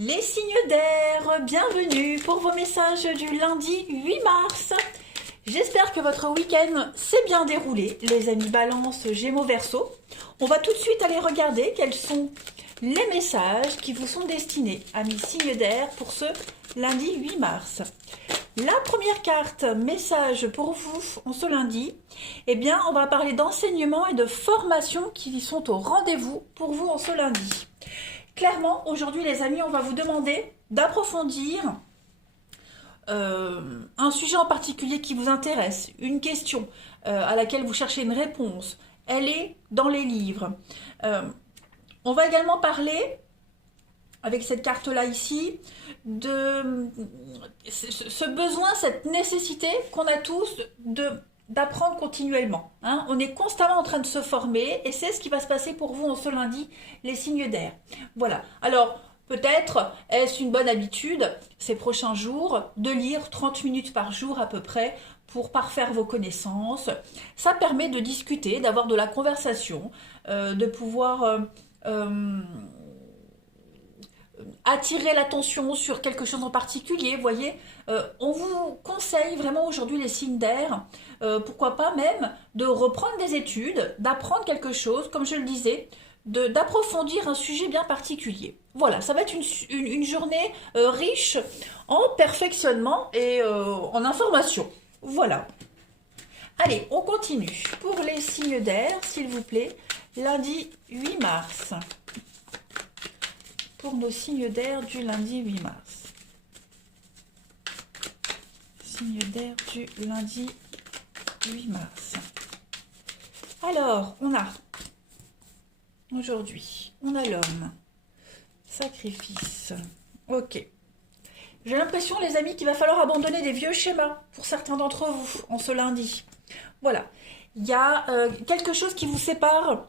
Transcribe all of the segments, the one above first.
Les signes d'air, bienvenue pour vos messages du lundi 8 mars. J'espère que votre week-end s'est bien déroulé, les amis Balance, Gémeaux, Verseau. On va tout de suite aller regarder quels sont les messages qui vous sont destinés, amis signes d'air, pour ce lundi 8 mars. La première carte, message pour vous en ce lundi, eh bien, on va parler d'enseignement et de formation qui sont au rendez-vous pour vous en ce lundi. Clairement, aujourd'hui, les amis, on va vous demander d'approfondir un sujet en particulier qui vous intéresse, une question à laquelle vous cherchez une réponse. Elle est dans les livres. On va également parler, avec cette carte-là ici, de ce besoin, cette nécessité qu'on a tous d'apprendre continuellement. Hein. On est constamment en train de se former et c'est ce qui va se passer pour vous en ce lundi, les signes d'air. Voilà. Alors, peut-être est-ce une bonne habitude ces prochains jours de lire 30 minutes par jour à peu près pour parfaire vos connaissances. Ça permet de discuter, d'avoir de la conversation, de pouvoir attirer l'attention sur quelque chose en particulier, vous voyez. On vous conseille vraiment aujourd'hui les signes d'air, pourquoi pas même de reprendre des études, d'apprendre quelque chose, comme je le disais, d'approfondir un sujet bien particulier. Voilà, ça va être une journée riche en perfectionnement et en information. Voilà. Allez, on continue. Pour les signes d'air, s'il vous plaît, lundi 8 mars. Pour nos signes d'air du lundi 8 mars. Signes d'air du lundi 8 mars. Alors, on a aujourd'hui, on a l'homme. Sacrifice. Ok. J'ai l'impression, les amis, qu'il va falloir abandonner des vieux schémas pour certains d'entre vous en ce lundi. Voilà. Il y a quelque chose qui vous sépare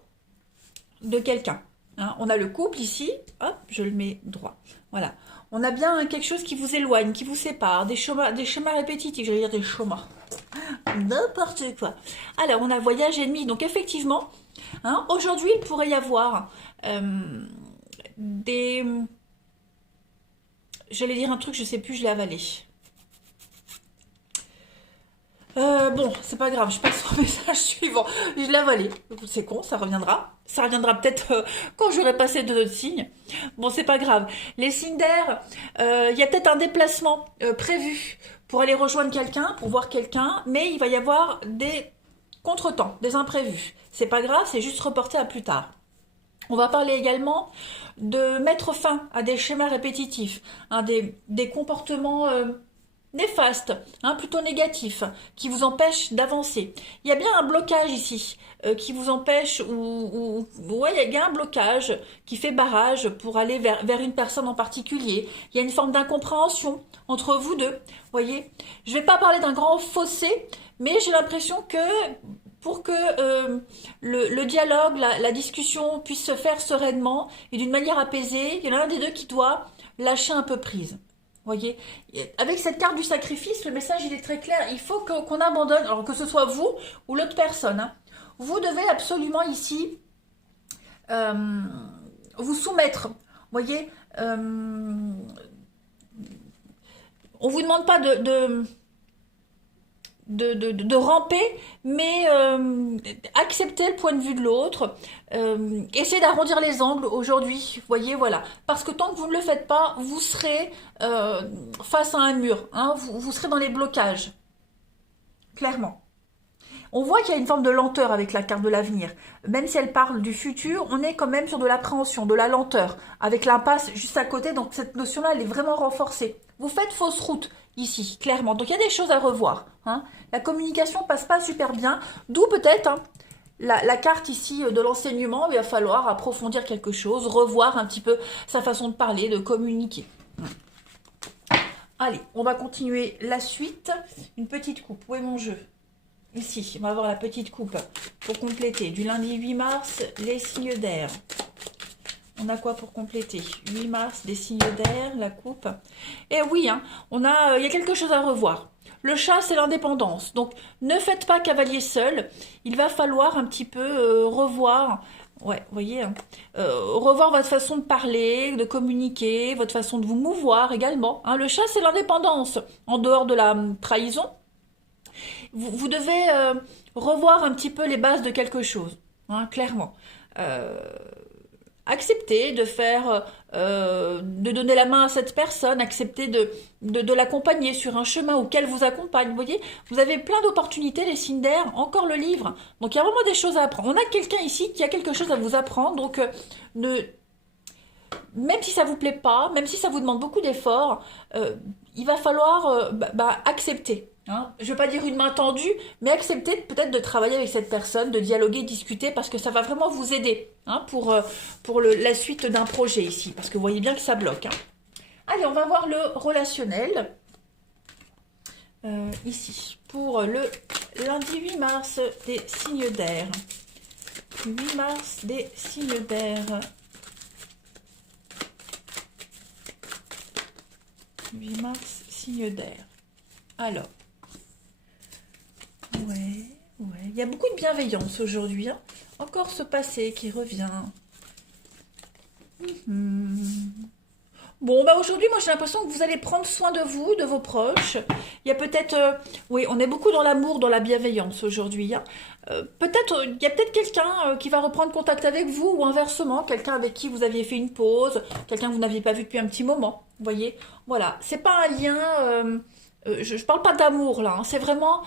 de quelqu'un. Hein, on a le couple ici, hop, je le mets droit. Voilà. On a bien quelque chose qui vous éloigne, qui vous sépare, des schémas répétitifs, j'allais dire des schémas. N'importe quoi. Alors, on a voyage ennemi. Donc, effectivement, hein, aujourd'hui, il pourrait y avoir des... J'allais dire un truc, je sais plus, je l'ai avalé. Bon, c'est pas grave, je passe au message suivant. Je l'ai avalé. C'est con, ça reviendra. Ça reviendra peut-être quand j'aurai passé deux autres signes. Bon, c'est pas grave. Les signes d'air, il y a peut-être un déplacement prévu pour aller rejoindre quelqu'un, pour voir quelqu'un, mais il va y avoir des contretemps, des imprévus. C'est pas grave, c'est juste reporté à plus tard. On va parler également de mettre fin à des schémas répétitifs, hein, des comportements néfastes, hein, plutôt négatifs, qui vous empêchent d'avancer. Il y a bien un blocage ici qui vous empêche, ouais, il y a un blocage qui fait barrage pour aller vers une personne en particulier. Il y a une forme d'incompréhension entre vous deux. Voyez, je ne vais pas parler d'un grand fossé, mais j'ai l'impression que pour que le dialogue, la discussion puisse se faire sereinement et d'une manière apaisée, il y en a un des deux qui doit lâcher un peu prise. Voyez, avec cette carte du sacrifice, le message il est très clair. Il faut qu'on abandonne, alors que ce soit vous ou l'autre personne. Hein. Vous devez absolument ici vous soumettre. Voyez, on vous demande pas de ramper, mais accepter le point de vue de l'autre, essayez d'arrondir les angles aujourd'hui, vous voyez, voilà. Parce que tant que vous ne le faites pas, vous serez face à un mur, hein, vous serez dans les blocages, clairement. On voit qu'il y a une forme de lenteur avec la carte de l'avenir. Même si elle parle du futur, on est quand même sur de l'appréhension, de la lenteur, avec l'impasse juste à côté, donc cette notion-là, elle est vraiment renforcée. Vous faites fausse route ici, clairement. Donc il y a des choses à revoir. Hein. La communication passe pas super bien, d'où peut-être hein, la carte ici de l'enseignement, il va falloir approfondir quelque chose, revoir un petit peu sa façon de parler, de communiquer. Allez, on va continuer la suite. Une petite coupe, où est mon jeu ? Ici, on va avoir la petite coupe pour compléter. Du lundi 8 mars, les signes d'air. On a quoi pour compléter? 8 mars, des signes d'air, la coupe. Et oui, hein, il y a quelque chose à revoir. Le chat, c'est l'indépendance. Donc, ne faites pas cavalier seul. Il va falloir un petit peu revoir Ouais, vous voyez, hein. Revoir votre façon de parler, de communiquer, votre façon de vous mouvoir également, hein. Le chat, c'est l'indépendance. En dehors de la trahison, vous devez revoir un petit peu les bases de quelque chose, hein, clairement. Euh, Accepter de faire, de donner la main à cette personne, accepter de l'accompagner sur un chemin auquel vous accompagne. Vous voyez, vous avez plein d'opportunités, les signes d'air, encore le livre. Donc il y a vraiment des choses à apprendre. On a quelqu'un ici qui a quelque chose à vous apprendre, donc ne, même si ça vous plaît pas, même si ça vous demande beaucoup d'efforts, il va falloir accepter. Hein. Je ne veux pas dire une main tendue, mais accepter peut-être de travailler avec cette personne, de dialoguer, discuter, parce que ça va vraiment vous aider, hein, pour la suite d'un projet ici, parce que vous voyez bien que ça bloque. Hein. Allez, on va voir le relationnel, ici, pour le lundi 8 mars des signes d'air. 8 mars des signes d'air. 8 mars, signe d'air. Alors, ouais, il y a beaucoup de bienveillance aujourd'hui. Hein. Encore ce passé qui revient. Bon, bah aujourd'hui, moi j'ai l'impression que vous allez prendre soin de vous, de vos proches. Il y a peut-être, oui, on est beaucoup dans l'amour, dans la bienveillance aujourd'hui. Hein. Peut-être, il y a peut-être quelqu'un qui va reprendre contact avec vous ou inversement, quelqu'un avec qui vous aviez fait une pause, quelqu'un que vous n'aviez pas vu depuis un petit moment. Vous voyez, voilà, c'est pas un lien. Je parle pas d'amour là, hein, c'est vraiment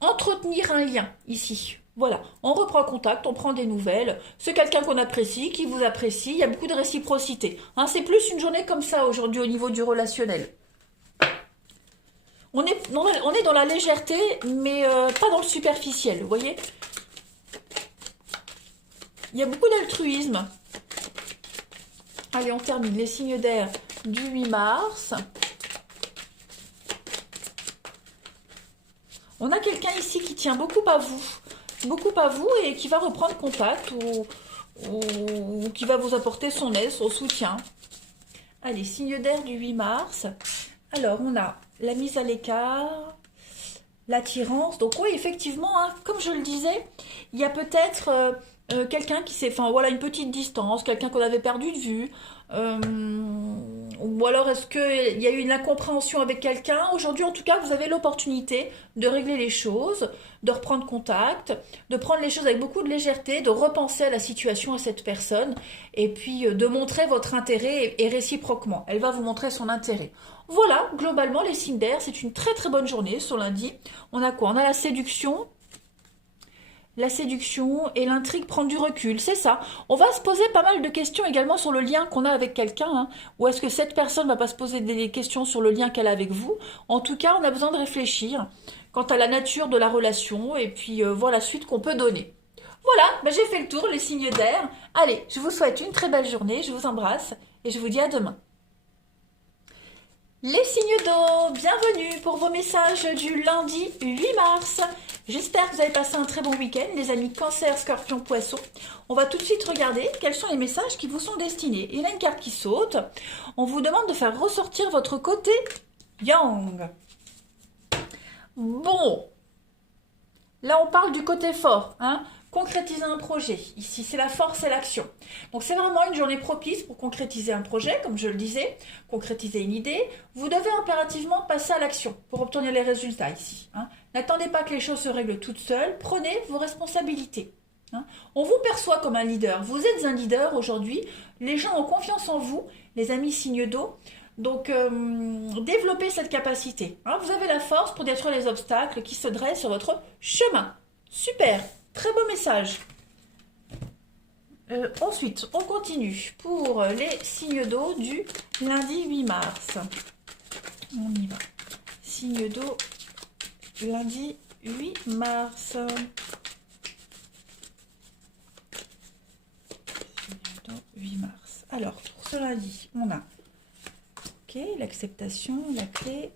entretenir un lien ici. Voilà, on reprend contact, on prend des nouvelles. C'est quelqu'un qu'on apprécie, qui vous apprécie. Il y a beaucoup de réciprocité. Hein, c'est plus une journée comme ça aujourd'hui au niveau du relationnel. On est dans la légèreté, mais pas dans le superficiel, vous voyez. Il y a beaucoup d'altruisme. Allez, on termine les signes d'air du 8 mars. On a quelqu'un ici qui tient beaucoup à vous et qui va reprendre contact ou qui va vous apporter son aide, son soutien. Allez, signe d'air du 8 mars. Alors, on a la mise à l'écart, l'attirance. Donc oui, effectivement, hein, comme je le disais, il y a peut-être quelqu'un qui s'est... Enfin, voilà, une petite distance, quelqu'un qu'on avait perdu de vue. Ou alors est-ce qu'il y a eu une incompréhension avec quelqu'un? Aujourd'hui, en tout cas, vous avez l'opportunité de régler les choses, de reprendre contact, de prendre les choses avec beaucoup de légèreté, de repenser à la situation, à cette personne, et puis de montrer votre intérêt et réciproquement. Elle va vous montrer son intérêt. Voilà, globalement, les signes d'air, c'est une très très bonne journée ce lundi. On a quoi? On a la séduction et l'intrigue, prendre du recul, c'est ça. On va se poser pas mal de questions également sur le lien qu'on a avec quelqu'un, hein. Ou est-ce que cette personne va pas se poser des questions sur le lien qu'elle a avec vous? En tout cas, on a besoin de réfléchir quant à la nature de la relation et puis voir la suite qu'on peut donner. Voilà, ben j'ai fait le tour, les signes d'air. Allez, je vous souhaite une très belle journée, je vous embrasse et je vous dis à demain. Les signes d'eau, bienvenue pour vos messages du lundi 8 mars. J'espère que vous avez passé un très bon week-end, les amis Cancer, Scorpion, Poisson. On va tout de suite regarder quels sont les messages qui vous sont destinés. Il y a une carte qui saute. On vous demande de faire ressortir votre côté Yang. Bon, là on parle du côté fort, hein. Concrétiser un projet. Ici, c'est la force et l'action. Donc, c'est vraiment une journée propice pour concrétiser un projet, comme je le disais, concrétiser une idée. Vous devez impérativement passer à l'action pour obtenir les résultats ici. Hein. N'attendez pas que les choses se règlent toutes seules. Prenez vos responsabilités. Hein. On vous perçoit comme un leader. Vous êtes un leader aujourd'hui. Les gens ont confiance en vous, les amis signes d'eau. Donc, développez cette capacité. Hein. Vous avez la force pour détruire les obstacles qui se dressent sur votre chemin. Super! Très beau message. Ensuite, on continue pour les signes d'eau du lundi 8 mars. On y va. Signe d'eau, lundi 8 mars. Signe d'eau, 8 mars. Alors, pour ce lundi, on a ok, l'acceptation, la clé.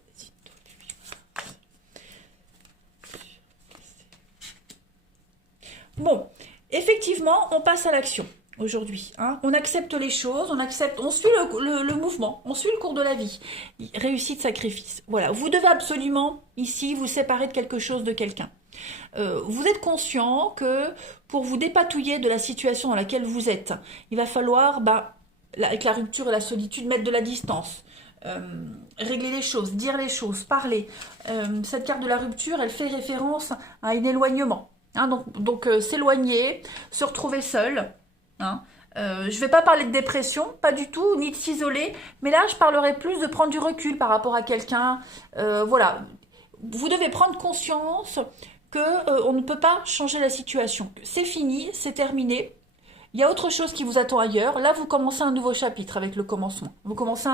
Bon, effectivement, on passe à l'action aujourd'hui. Hein. On accepte les choses, on suit le mouvement, on suit le cours de la vie. Réussite, sacrifice. Voilà, vous devez absolument, ici, vous séparer de quelque chose, de quelqu'un. Vous êtes conscient que pour vous dépatouiller de la situation dans laquelle vous êtes, il va falloir, avec la rupture et la solitude, mettre de la distance. euh, Régler les choses, dire les choses, parler. Cette carte de la rupture, elle fait référence à un éloignement. Hein, donc s'éloigner, se retrouver seul. Hein. Je ne vais pas parler de dépression, pas du tout, ni de s'isoler, mais là je parlerai plus de prendre du recul par rapport à quelqu'un. Voilà, vous devez prendre conscience que on ne peut pas changer la situation. C'est fini, c'est terminé. Il y a autre chose qui vous attend ailleurs. Là, vous commencez un nouveau chapitre avec le commencement. Vous commencez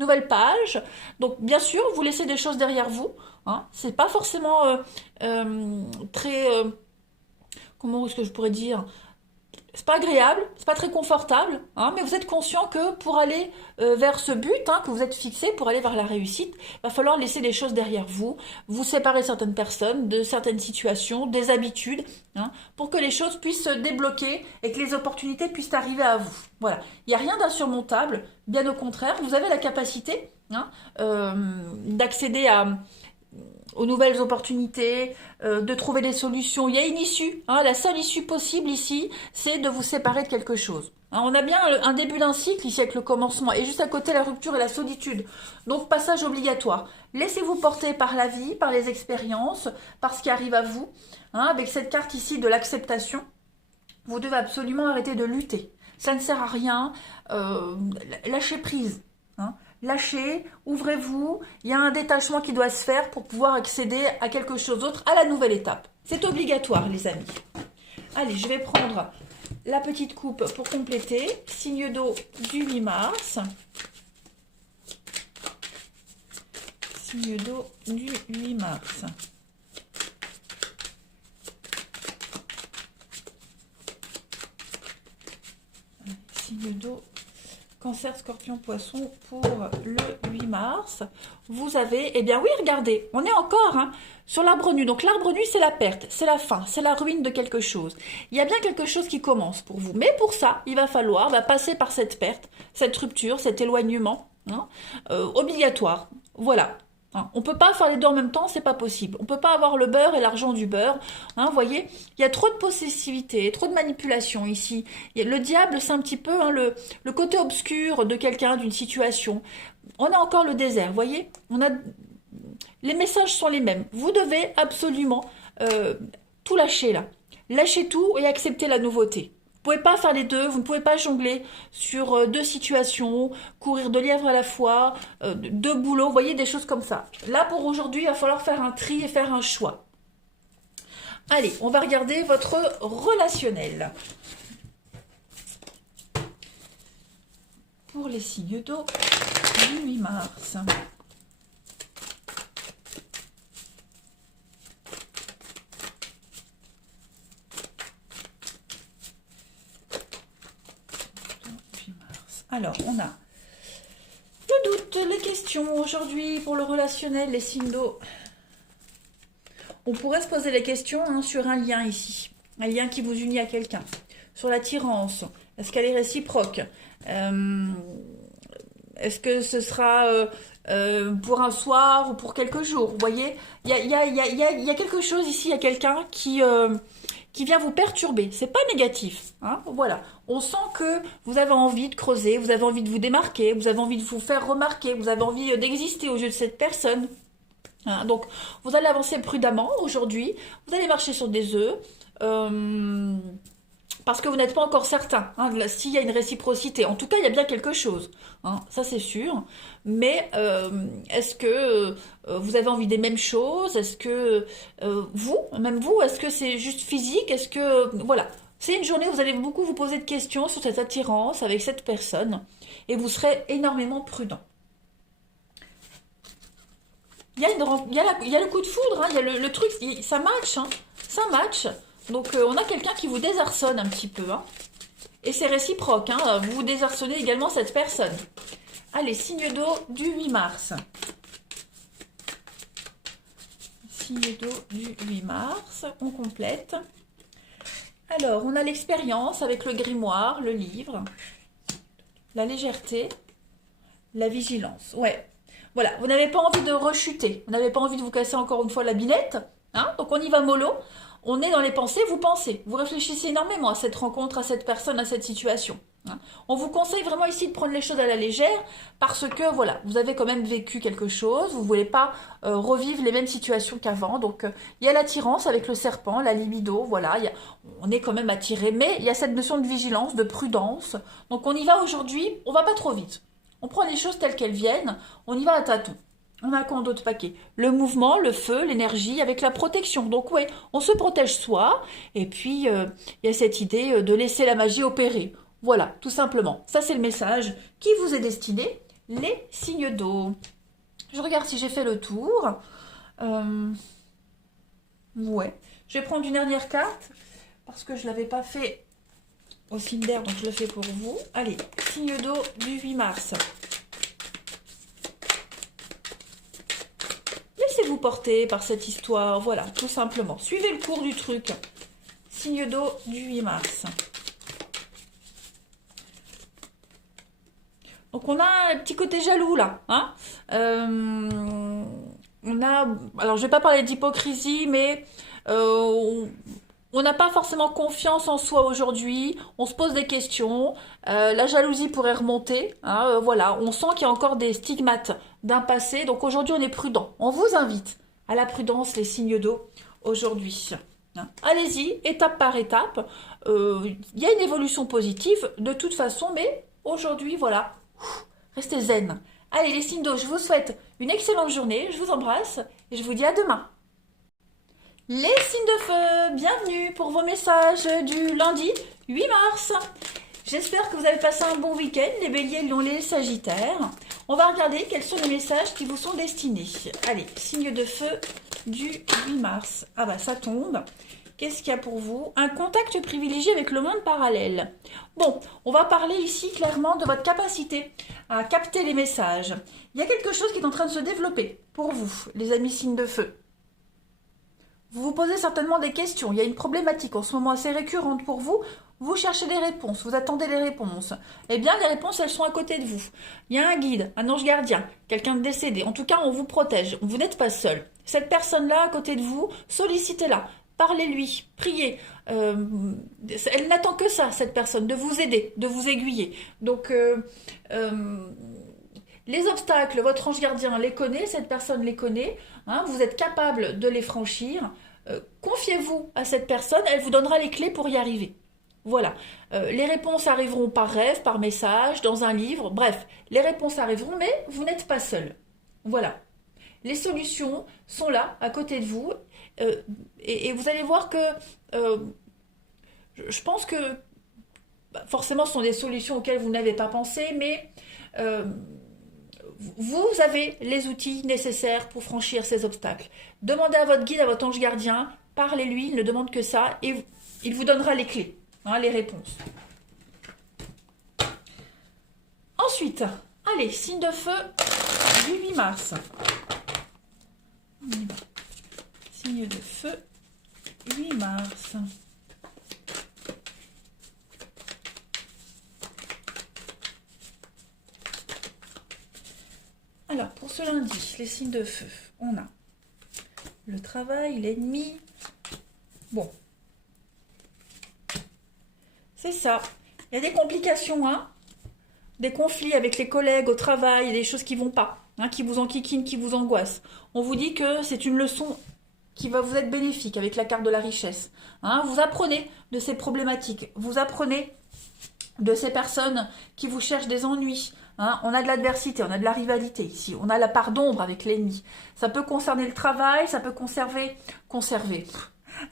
nouvelle page. Donc, bien sûr, vous laissez des choses derrière vous. Hein. C'est pas forcément très, comment est-ce que je pourrais dire, c'est pas agréable, c'est pas très confortable, hein, mais vous êtes conscient que pour aller vers ce but, hein, que vous êtes fixé, pour aller vers la réussite, il va falloir laisser des choses derrière vous, vous séparer de certaines personnes, de certaines situations, des habitudes, hein, pour que les choses puissent se débloquer et que les opportunités puissent arriver à vous. Voilà, il n'y a rien d'insurmontable, bien au contraire, vous avez la capacité hein, d'accéder aux nouvelles opportunités, de trouver des solutions. Il y a une issue. Hein, la seule issue possible ici, c'est de vous séparer de quelque chose. Hein, on a bien un début d'un cycle ici avec le commencement et juste à côté la rupture et la solitude. Donc passage obligatoire. Laissez-vous porter par la vie, par les expériences, par ce qui arrive à vous. Hein, avec cette carte ici de l'acceptation, vous devez absolument arrêter de lutter. Ça ne sert à rien. Lâchez prise. Hein. Lâchez, ouvrez-vous, il y a un détachement qui doit se faire pour pouvoir accéder à quelque chose d'autre, à la nouvelle étape. C'est obligatoire les amis. Allez, je vais prendre la petite coupe pour compléter. Signe d'eau du 8 mars. Signe d'eau du 8 mars. Signe d'eau. Cancer, Scorpion, Poisson pour le 8 mars. Vous avez, eh bien oui, regardez, on est encore hein, sur l'arbre nu. Donc l'arbre nu, c'est la perte, c'est la fin, c'est la ruine de quelque chose. Il y a bien quelque chose qui commence pour vous. Mais pour ça, il va falloir passer par cette perte, cette rupture, cet éloignement hein, obligatoire. Voilà. Hein, on ne peut pas faire les deux en même temps, c'est pas possible. On ne peut pas avoir le beurre et l'argent du beurre. Hein, vous voyez, il y a trop de possessivité, trop de manipulation ici. Le diable, c'est un petit peu hein, le côté obscur de quelqu'un, d'une situation. On a encore le désert, vous voyez. Les messages sont les mêmes. Vous devez absolument tout lâcher là. Lâchez tout et accepter la nouveauté. Vous ne pouvez pas faire les deux, vous ne pouvez pas jongler sur deux situations, courir deux lièvres à la fois, deux boulots, vous voyez, des choses comme ça. Là, pour aujourd'hui, il va falloir faire un tri et faire un choix. Allez, on va regarder votre relationnel. Pour les signes d'eau du 8 mars. Alors, on a le doute, les questions aujourd'hui pour le relationnel, les signes d'eau. On pourrait se poser les questions hein, sur un lien ici, un lien qui vous unit à quelqu'un. Sur l'attirance, est-ce qu'elle est réciproque est-ce que ce sera pour un soir ou pour quelques jours? Vous voyez, il y a quelque chose ici, il y a quelqu'un qui vient vous perturber. C'est pas négatif. Hein, voilà. On sent que vous avez envie de creuser, vous avez envie de vous démarquer, vous avez envie de vous faire remarquer, vous avez envie d'exister aux yeux de cette personne. Hein, donc, vous allez avancer prudemment aujourd'hui. Vous allez marcher sur des œufs. Parce que vous n'êtes pas encore certain hein, s'il y a une réciprocité. En tout cas, il y a bien quelque chose. Hein, ça, c'est sûr. Mais est-ce que vous avez envie des mêmes choses? Est-ce que même vous, est-ce que c'est juste physique? Est-ce que... Voilà. C'est une journée où vous allez beaucoup vous poser de questions sur cette attirance avec cette personne. Et vous serez énormément prudent. Il y a le coup de foudre. Hein, il y a le truc. Ça match. Hein, ça match. Donc on a quelqu'un qui vous désarçonne un petit peu. Hein. Et c'est réciproque. Hein. Vous désarçonnez également cette personne. Allez, signe d'eau du 8 mars. Signe d'eau du 8 mars. On complète. Alors, on a l'expérience avec le grimoire, le livre. La légèreté. La vigilance. Ouais. Voilà, vous n'avez pas envie de rechuter. Vous n'avez pas envie de vous casser encore une fois la binette. Hein, donc on y va mollo, on est dans les pensées, vous pensez, vous réfléchissez énormément à cette rencontre, à cette personne, à cette situation. Hein. On vous conseille vraiment ici de prendre les choses à la légère parce que voilà, vous avez quand même vécu quelque chose, vous ne voulez pas revivre les mêmes situations qu'avant. Donc il y a l'attirance avec le serpent, la libido, voilà, on est quand même attiré, mais il y a cette notion de vigilance, de prudence. Donc on y va aujourd'hui, on va pas trop vite. On prend les choses telles qu'elles viennent, on y va à tâtons. On a quoi d'autre paquet? Le mouvement, le feu, l'énergie avec la protection. Donc ouais, on se protège soi. Et puis, il y a cette idée de laisser la magie opérer. Voilà, tout simplement. Ça, c'est le message qui vous est destiné. Les signes d'eau. Je regarde si j'ai fait le tour. Ouais. Je vais prendre une dernière carte parce que je ne l'avais pas fait au signe d'air, donc je le fais pour vous. Allez, signe d'eau du 8 mars. Laissez-vous porter par cette histoire, voilà, tout simplement. Suivez le cours du truc. Signe d'eau du 8 mars. Donc on a un petit côté jaloux là. Hein, on a, alors je vais pas parler d'hypocrisie, mais on n'a pas forcément confiance en soi aujourd'hui. On se pose des questions. La jalousie pourrait remonter. Hein, voilà, on sent qu'il y a encore des stigmates d'un passé. Donc aujourd'hui, on est prudent. On vous invite à la prudence, les signes d'eau aujourd'hui. Hein. Allez-y, étape par étape. Il y a une évolution positive de toute façon, mais aujourd'hui, voilà, restez zen. Allez, les signes d'eau, je vous souhaite une excellente journée. Je vous embrasse et je vous dis à demain. Les signes de feu, bienvenue pour vos messages du lundi 8 mars. J'espère que vous avez passé un bon week-end, les béliers, lions, les sagittaires. On va regarder quels sont les messages qui vous sont destinés. Allez, signe de feu du 8 mars. Ah bah ça tombe. Qu'est-ce qu'il y a pour vous? Un contact privilégié avec le monde parallèle. Bon, on va parler ici clairement de votre capacité à capter les messages. Il y a quelque chose qui est en train de se développer pour vous, les amis signes de feu. Vous vous posez certainement des questions. Il y a une problématique en ce moment assez récurrente pour vous. Vous cherchez des réponses, vous attendez les réponses. Eh bien, les réponses, elles sont à côté de vous. Il y a un guide, un ange gardien, quelqu'un de décédé. En tout cas, on vous protège. Vous n'êtes pas seul. Cette personne-là, à côté de vous, sollicitez-la. Parlez-lui, priez. Elle n'attend que ça, cette personne, de vous aider, de vous aiguiller. Donc, les obstacles, votre ange gardien les connaît, cette personne les connaît. Hein, vous êtes capable de les franchir. Confiez-vous à cette personne, elle vous donnera les clés pour y arriver. Voilà. Les réponses arriveront par rêve, par message, dans un livre. Bref, les réponses arriveront, mais vous n'êtes pas seul. Voilà. Les solutions sont là, à côté de vous. Et vous allez voir que je pense que forcément ce sont des solutions auxquelles vous n'avez pas pensé, mais vous avez les outils nécessaires pour franchir ces obstacles. Demandez à votre guide, à votre ange gardien, parlez-lui, il ne demande que ça, et il vous donnera les clés, hein, les réponses. Ensuite, allez, signe de feu du 8 mars. On y va. Signe de feu, 8 mars. Alors, pour ce lundi, les signes de feu, on a le travail, l'ennemi. Bon. C'est ça. Il y a des complications, hein. Des conflits avec les collègues au travail, des choses qui vont pas, hein, qui vous enquiquinent, qui vous angoissent. On vous dit que c'est une leçon qui va vous être bénéfique avec la carte de la richesse. Hein, vous apprenez de ces problématiques, vous apprenez de ces personnes qui vous cherchent des ennuis. Hein, on a de l'adversité, on a de la rivalité ici, on a la part d'ombre avec l'ennemi. Ça peut concerner le travail, ça peut conserver.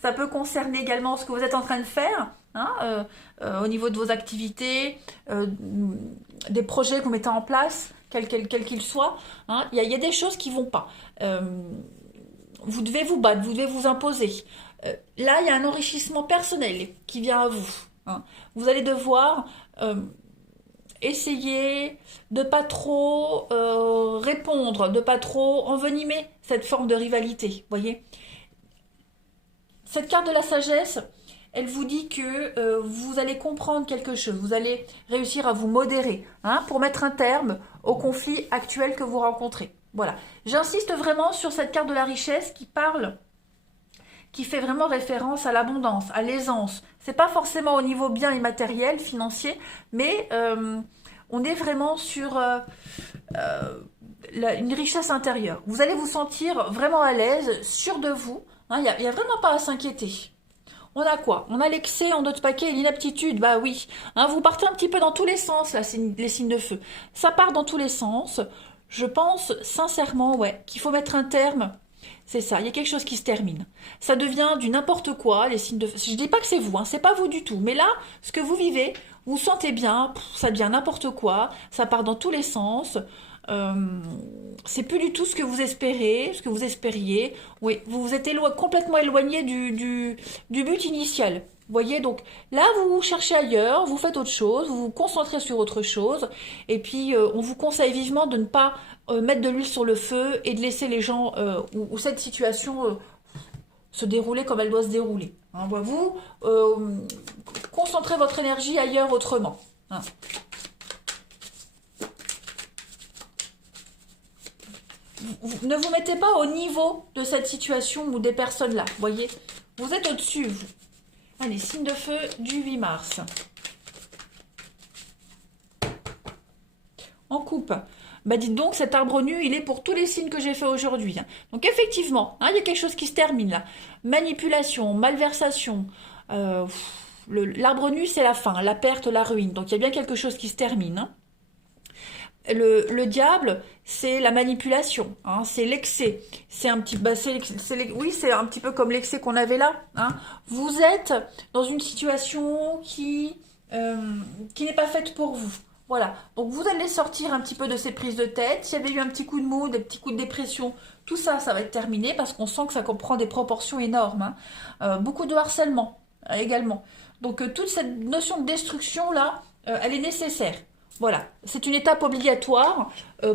Ça peut concerner également ce que vous êtes en train de faire, hein, au niveau de vos activités, des projets que vous mettez en place, quels qu'ils soient. Hein, il y a des choses qui ne vont pas. Vous devez vous battre, vous devez vous imposer. Là, il y a un enrichissement personnel qui vient à vous. Hein. Vous allez devoir essayer de pas trop répondre, de pas trop envenimer cette forme de rivalité. Voyez, cette carte de la sagesse, elle vous dit que vous allez comprendre quelque chose, vous allez réussir à vous modérer, hein, pour mettre un terme au conflit actuel que vous rencontrez. Voilà. J'insiste vraiment sur cette carte de la richesse qui parle qui fait vraiment référence à l'abondance, à l'aisance. C'est pas forcément au niveau bien immatériel, financier, mais on est vraiment sur une richesse intérieure. Vous allez vous sentir vraiment à l'aise, sûr de vous. Il n'y a vraiment pas à s'inquiéter. On a quoi? On a l'excès en d'autres paquets et l'inaptitude. Bah oui. Vous partez un petit peu dans tous les sens, là, les signes de feu. Ça part dans tous les sens. Je pense sincèrement, ouais, qu'il faut mettre un terme. C'est ça, il y a quelque chose qui se termine. Ça devient du n'importe quoi, les signes de feu. Je dis pas que c'est vous, c'est pas vous du tout. Mais là, ce que vous vivez, vous sentez bien, ça devient n'importe quoi, ça part dans tous les sens. Euh, c'est plus du tout ce que vous espérez, ce que vous espériez. Oui, vous vous êtes complètement éloigné du but initial. Vous voyez, donc là, vous cherchez ailleurs, vous faites autre chose, vous vous concentrez sur autre chose. Et puis, on vous conseille vivement de ne pas mettre de l'huile sur le feu et de laisser les gens ou cette situation se dérouler comme elle doit se dérouler. Vous, concentrez votre énergie ailleurs autrement. Hein. Ne vous mettez pas au niveau de cette situation ou des personnes là, voyez. Vous êtes au-dessus, vous. Allez, signe de feu du 8 mars. En coupe. Bah dites donc, cet arbre nu, il est pour tous les signes que j'ai fait aujourd'hui. Donc effectivement, il y a quelque chose qui se termine là. Manipulation, malversation. L'arbre nu, c'est la fin, la perte, la ruine. Donc il y a bien quelque chose qui se termine. Le diable, c'est la manipulation, c'est l'excès. C'est un petit, oui, c'est un petit peu comme l'excès qu'on avait là. Vous êtes dans une situation qui n'est pas faite pour vous. Voilà. Donc vous allez sortir un petit peu de ces prises de tête. S'il y avait eu un petit coup de mou, des petits coups de dépression, tout ça, ça va être terminé parce qu'on sent que ça comprend des proportions énormes. Beaucoup de harcèlement également. Donc toute cette notion de destruction là, elle est nécessaire. Voilà, c'est une étape obligatoire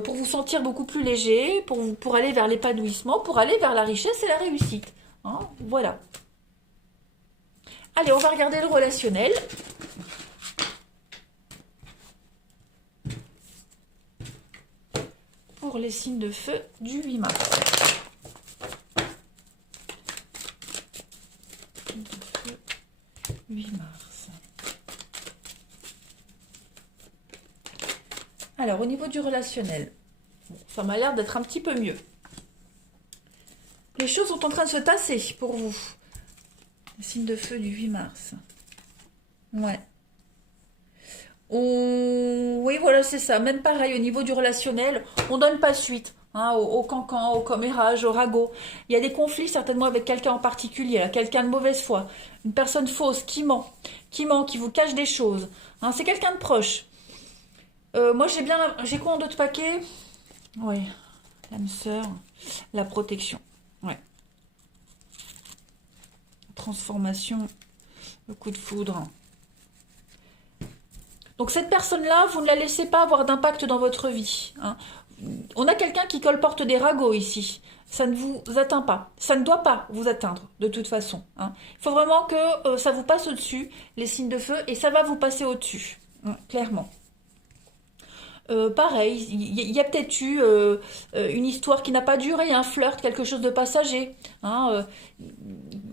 pour vous sentir beaucoup plus léger, pour aller vers l'épanouissement, pour aller vers la richesse et la réussite. Voilà. Allez, on va regarder le relationnel. Pour les signes de feu du 8 mars. Signes de feu, 8 mars. Alors, au niveau du relationnel, ça m'a l'air d'être un petit peu mieux. Les choses sont en train de se tasser pour vous. Le signe de feu du 8 mars. Ouais. Oui, voilà, c'est ça. Même pareil, au niveau du relationnel, on donne pas suite au cancan, au commérage, au ragot. Il y a des conflits certainement avec quelqu'un en particulier, quelqu'un de mauvaise foi, une personne fausse qui ment, qui vous cache des choses. C'est quelqu'un de proche. Moi, j'ai quoi en d'autres paquets? Oui, l'âme sœur, la protection. Ouais. Transformation, le coup de foudre. Donc cette personne-là, vous ne la laissez pas avoir d'impact dans votre vie. On a quelqu'un qui colporte des ragots ici. Ça ne vous atteint pas. Ça ne doit pas vous atteindre, de toute façon. Il faut vraiment que ça vous passe au-dessus, les signes de feu, et ça va vous passer au-dessus, clairement. Pareil, il y a peut-être eu une histoire qui n'a pas duré, un flirt, quelque chose de passager,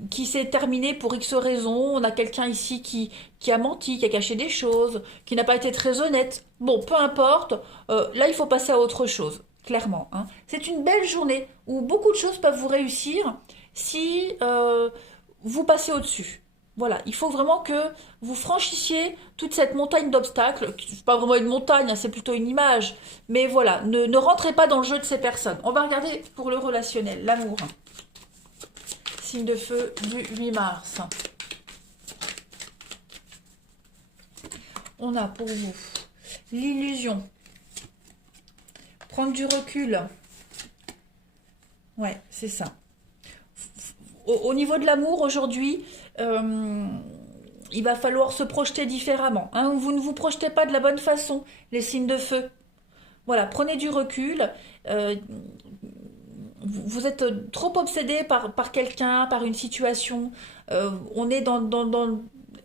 qui s'est terminé pour X raisons. On a quelqu'un ici qui a menti, qui a caché des choses, qui n'a pas été très honnête. Bon, peu importe, là il faut passer à autre chose, clairement. C'est une belle journée où beaucoup de choses peuvent vous réussir si vous passez au-dessus. Voilà, il faut vraiment que vous franchissiez toute cette montagne d'obstacles. C'est pas vraiment une montagne, c'est plutôt une image. Mais voilà, ne rentrez pas dans le jeu de ces personnes. On va regarder pour le relationnel, l'amour. Signe de feu du 8 mars. On a pour vous l'illusion. Prendre du recul. Ouais, c'est ça. Au niveau de l'amour, aujourd'hui, il va falloir se projeter différemment. Vous ne vous projetez pas de la bonne façon, les signes de feu. Voilà, prenez du recul. Vous êtes trop obsédé par quelqu'un, par une situation. On est dans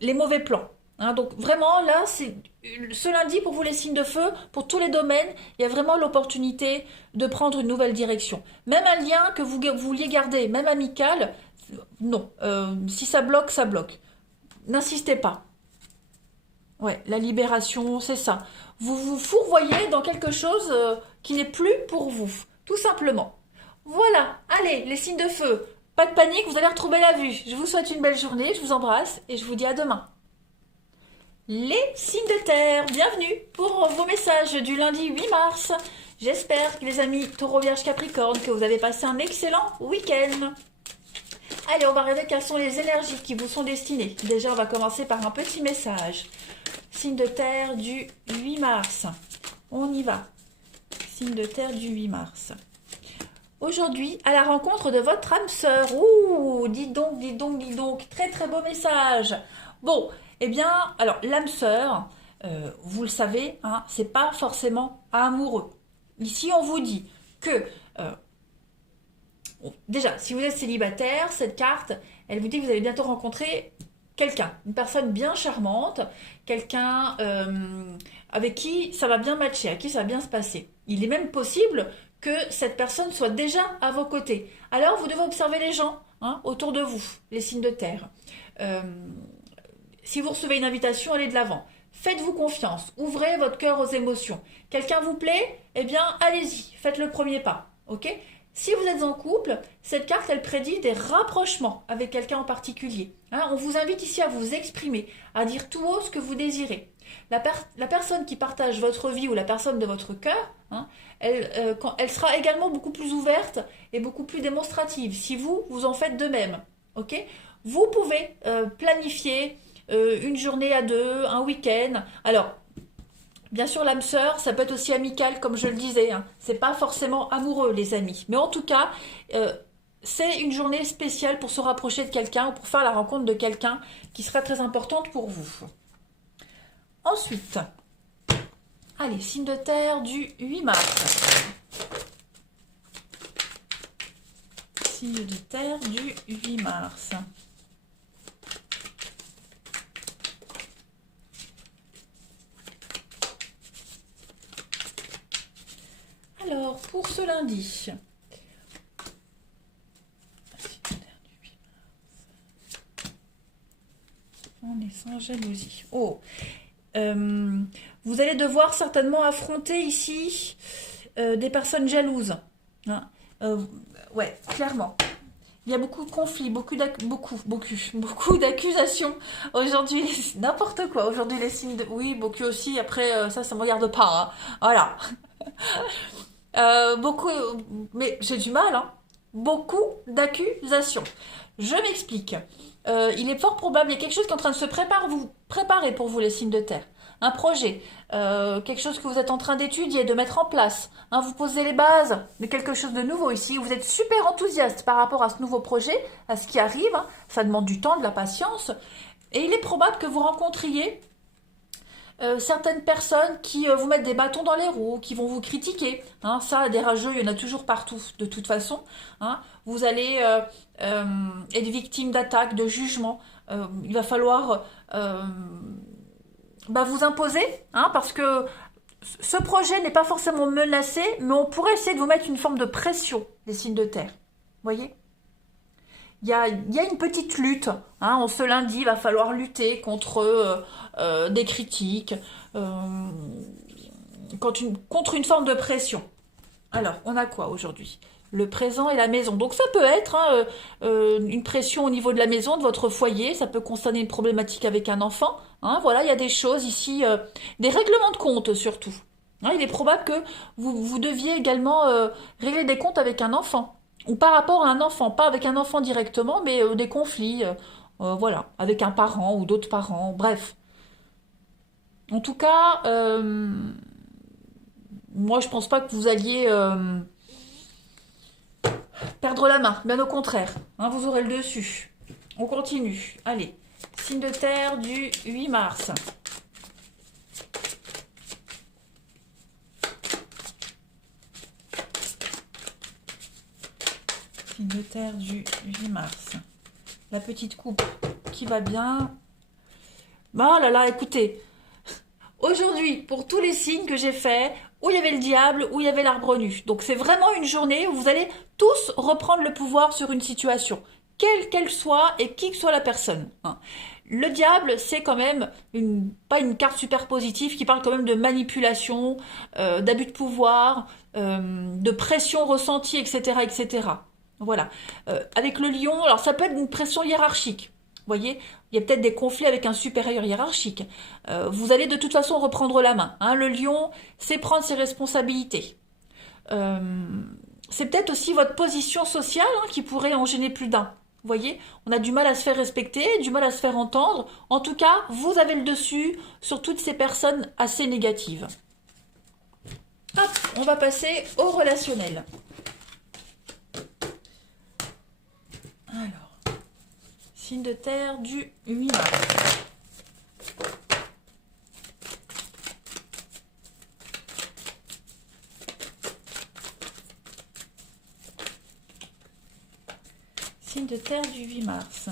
les mauvais plans. Hein, donc vraiment là, c'est ce lundi pour vous les signes de feu, pour tous les domaines, il y a vraiment l'opportunité de prendre une nouvelle direction. Même un lien que vous vouliez garder, même amical, non. Si ça bloque, ça bloque. N'insistez pas. Ouais, la libération, c'est ça. Vous vous fourvoyez dans quelque chose qui n'est plus pour vous, tout simplement. Voilà, allez, les signes de feu. Pas de panique, vous allez retrouver la vue. Je vous souhaite une belle journée, je vous embrasse et je vous dis à demain. Les signes de terre, bienvenue pour vos messages du lundi 8 mars. J'espère que les amis Taureau, Vierge, Capricorne, que vous avez passé un excellent week-end. Allez, on va regarder quelles sont les énergies qui vous sont destinées. Déjà, on va commencer par un petit message. Signe de terre du 8 mars. On y va. Signe de terre du 8 mars. Aujourd'hui, à la rencontre de votre âme sœur. Ouh, dis donc, dis donc, dis donc. Très, très beau message. Bon, eh bien, alors, l'âme sœur, vous le savez, hein, c'est pas forcément amoureux. Ici, on vous dit que, déjà, si vous êtes célibataire, cette carte, elle vous dit que vous allez bientôt rencontrer quelqu'un, une personne bien charmante, quelqu'un avec qui ça va bien matcher, à qui ça va bien se passer. Il est même possible que cette personne soit déjà à vos côtés. Alors, vous devez observer les gens hein, autour de vous, les signes de terre. Si vous recevez une invitation, allez de l'avant. Faites-vous confiance, ouvrez votre cœur aux émotions. Quelqu'un vous plaît? Eh bien, allez-y, faites le premier pas. Ok? Si vous êtes en couple, cette carte, elle prédit des rapprochements avec quelqu'un en particulier. Hein, on vous invite ici à vous exprimer, à dire tout haut ce que vous désirez. La personne qui partage votre vie ou la personne de votre cœur, hein, elle sera également beaucoup plus ouverte et beaucoup plus démonstrative si vous en faites de même. Ok? Vous pouvez planifier une journée à deux, un week-end. Alors, bien sûr, l'âme sœur, ça peut être aussi amical, comme je le disais. Hein. C'est pas forcément amoureux, les amis. Mais en tout cas, c'est une journée spéciale pour se rapprocher de quelqu'un ou pour faire la rencontre de quelqu'un qui sera très importante pour vous. Ensuite, allez, signe de terre du 8 mars. Signe de terre du 8 mars. Alors, pour ce lundi, on est sans jalousie. Oh, vous allez devoir certainement affronter ici des personnes jalouses. Hein. Ouais, clairement. Il y a beaucoup de conflits, beaucoup d'accusations. Aujourd'hui, n'importe quoi. Aujourd'hui, les signes de... Oui, beaucoup aussi. Après, ça me regarde pas. Hein. Voilà. Beaucoup, mais j'ai du mal, hein. Beaucoup d'accusations. Je m'explique. Il est fort probable, il y a quelque chose qui est en train de se préparer pour vous, les signes de terre. Un projet, quelque chose que vous êtes en train d'étudier, de mettre en place. Hein, vous posez les bases de quelque chose de nouveau ici. Vous êtes super enthousiaste par rapport à ce nouveau projet, à ce qui arrive. Hein. Ça demande du temps, de la patience. Et il est probable que vous rencontriez certaines personnes qui vous mettent des bâtons dans les roues, qui vont vous critiquer. Hein, ça, des rageux, il y en a toujours partout, de toute façon. Hein. Vous allez être victime d'attaques, de jugements. Il va falloir vous imposer, hein, parce que ce projet n'est pas forcément menacé, mais on pourrait essayer de vous mettre une forme de pression des signes de terre. Vous voyez ? Il y a une petite lutte. Hein, ce lundi, il va falloir lutter contre des critiques, contre une forme de pression. Alors, on a quoi aujourd'hui? Le présent et la maison. Donc ça peut être hein, une pression au niveau de la maison, de votre foyer. Ça peut concerner une problématique avec un enfant. Hein, voilà, il y a des choses ici, des règlements de compte surtout. Hein, il est probable que vous deviez également régler des comptes avec un enfant. Ou par rapport à un enfant, pas avec un enfant directement, mais des conflits, voilà, avec un parent ou d'autres parents, bref. En tout cas, moi je pense pas que vous alliez perdre la main, bien au contraire, hein, vous aurez le dessus. On continue, allez, signe de terre du 8 mars. Signe de terre du 8 mars. La petite coupe qui va bien. Bah là là, écoutez, aujourd'hui, pour tous les signes que j'ai faits, où il y avait le diable, où il y avait l'arbre nu. Donc c'est vraiment une journée où vous allez tous reprendre le pouvoir sur une situation, quelle qu'elle soit et qui que soit la personne, hein. Le diable, c'est quand même pas une carte super positive qui parle quand même de manipulation, d'abus de pouvoir, de pression ressentie, etc., etc. Voilà. Avec le lion, alors ça peut être une pression hiérarchique. Vous voyez, il y a peut-être des conflits avec un supérieur hiérarchique. Vous allez de toute façon reprendre la main, hein. Le lion, c'est prendre ses responsabilités. Euh, c'est peut-être aussi votre position sociale, hein, qui pourrait en gêner plus d'un. Vous voyez, on a du mal à se faire respecter, du mal à se faire entendre. En tout cas, vous avez le dessus sur toutes ces personnes assez négatives. Hop, on va passer au relationnel. Alors, signe de terre du 8 mars. Signe de terre du 8 mars.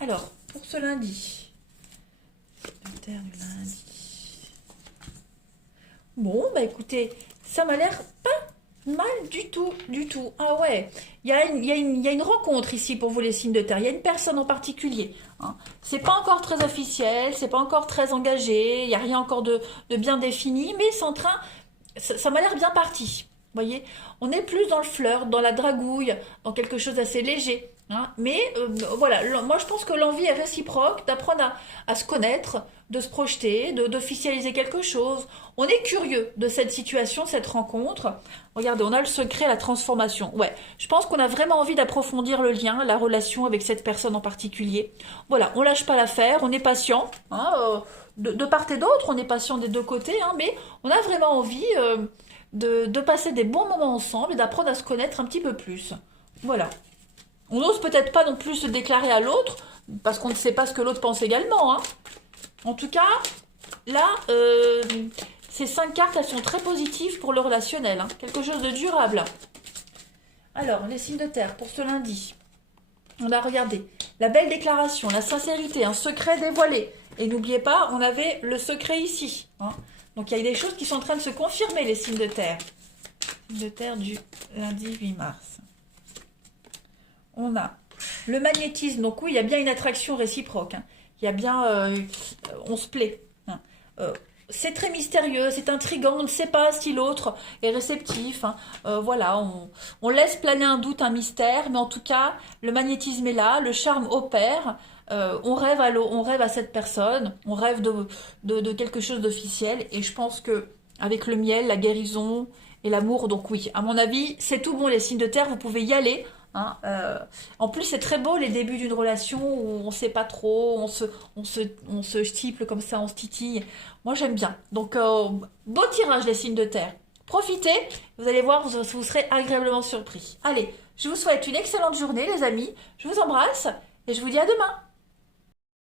Alors, pour ce lundi. Signe de terre du lundi. Bon, bah écoutez, ça m'a l'air pas mal du tout, du tout. Ah ouais, il y a une rencontre ici pour vous les signes de terre. Il y a une personne en particulier, hein. C'est pas encore très officiel, c'est pas encore très engagé, il n'y a rien encore de bien défini, mais c'est en train, ça m'a l'air bien parti. Vous voyez, on est plus dans le flirt, dans la dragouille, dans quelque chose d'assez léger, hein. Mais voilà, moi je pense que l'envie est réciproque d'apprendre à se connaître, de se projeter, d'officialiser quelque chose. On est curieux de cette situation, cette rencontre. Regardez, on a le secret, la transformation. Ouais, je pense qu'on a vraiment envie d'approfondir le lien, la relation avec cette personne en particulier. Voilà, on lâche pas l'affaire, on est patient, hein, de part et d'autre, on est patient des deux côtés, hein, mais on a vraiment envie de passer des bons moments ensemble et d'apprendre à se connaître un petit peu plus. Voilà. On n'ose peut-être pas non plus se déclarer à l'autre, parce qu'on ne sait pas ce que l'autre pense également, hein. En tout cas, là, ces 5 cartes, elles sont très positives pour le relationnel, hein. Quelque chose de durable. Alors, les signes de terre pour ce lundi. On a regardé la belle déclaration, la sincérité, un secret dévoilé. Et n'oubliez pas, on avait le secret ici, hein. Donc il y a des choses qui sont en train de se confirmer, les signes de terre. Signes de terre du lundi 8 mars. On a le magnétisme, donc oui, il y a bien une attraction réciproque, hein. Il y a bien, on se plaît, hein. C'est très mystérieux, c'est intriguant, on ne sait pas si l'autre est réceptif, hein. Voilà, on laisse planer un doute, un mystère, mais en tout cas, le magnétisme est là, le charme opère. On rêve à cette personne, on rêve de quelque chose d'officiel, et je pense que avec le miel, la guérison et l'amour, donc oui, à mon avis, c'est tout bon les signes de terre, vous pouvez y aller, hein. En plus, c'est très beau les débuts d'une relation où on sait pas trop, on se stiple comme ça, on se titille. Moi, j'aime bien. Donc, beau tirage les signes de terre. Profitez, vous allez voir, vous serez agréablement surpris. Allez, je vous souhaite une excellente journée, les amis. Je vous embrasse et je vous dis à demain.